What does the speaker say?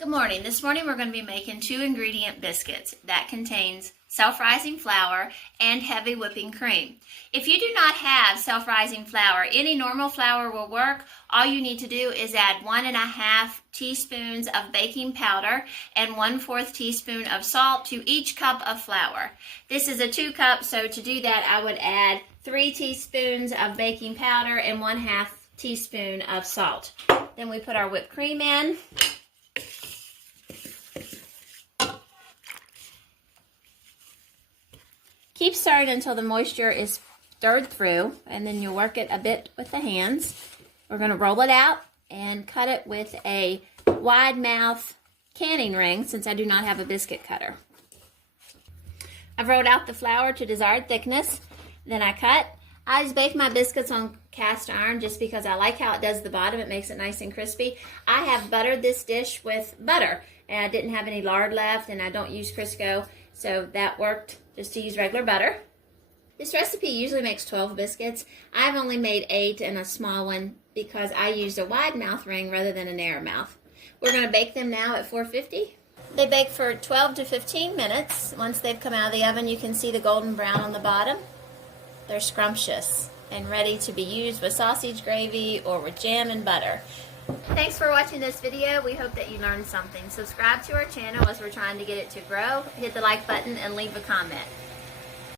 Good morning. This morning we're going to be making 2-ingredient biscuits that contains self-rising flour and heavy whipping cream. If you do not have self-rising flour, any normal flour will work. All you need to do is add 1.5 teaspoons of baking powder and 1/4 teaspoon of salt to each cup of flour. This is a 2 cup, so to do that I would add 3 teaspoons of baking powder and 1/2 teaspoon of salt. Then we put our whipped cream in. Keep stirring until the moisture is stirred through, and then you work it a bit with the hands. We're going to roll it out and cut it with a wide mouth canning ring since I do not have a biscuit cutter. I've rolled out the flour to desired thickness, then I cut. I just bake my biscuits on cast iron just because I like how it does the bottom. It makes it nice and crispy. I have buttered this dish with butter, and I didn't have any lard left, and I don't use Crisco, so that worked just to use regular butter. This recipe usually makes 12 biscuits. I've only made 8 and a small one because I used a wide mouth ring rather than a narrow mouth. We're going to bake them now at 450. They bake for 12 to 15 minutes. Once they've come out of the oven, you can see the golden brown on the bottom. They're scrumptious and ready to be used with sausage gravy or with jam and butter. Thanks for watching this video. We hope that you learned something. Subscribe to our channel as we're trying to get it to grow. Hit the like button and leave a comment.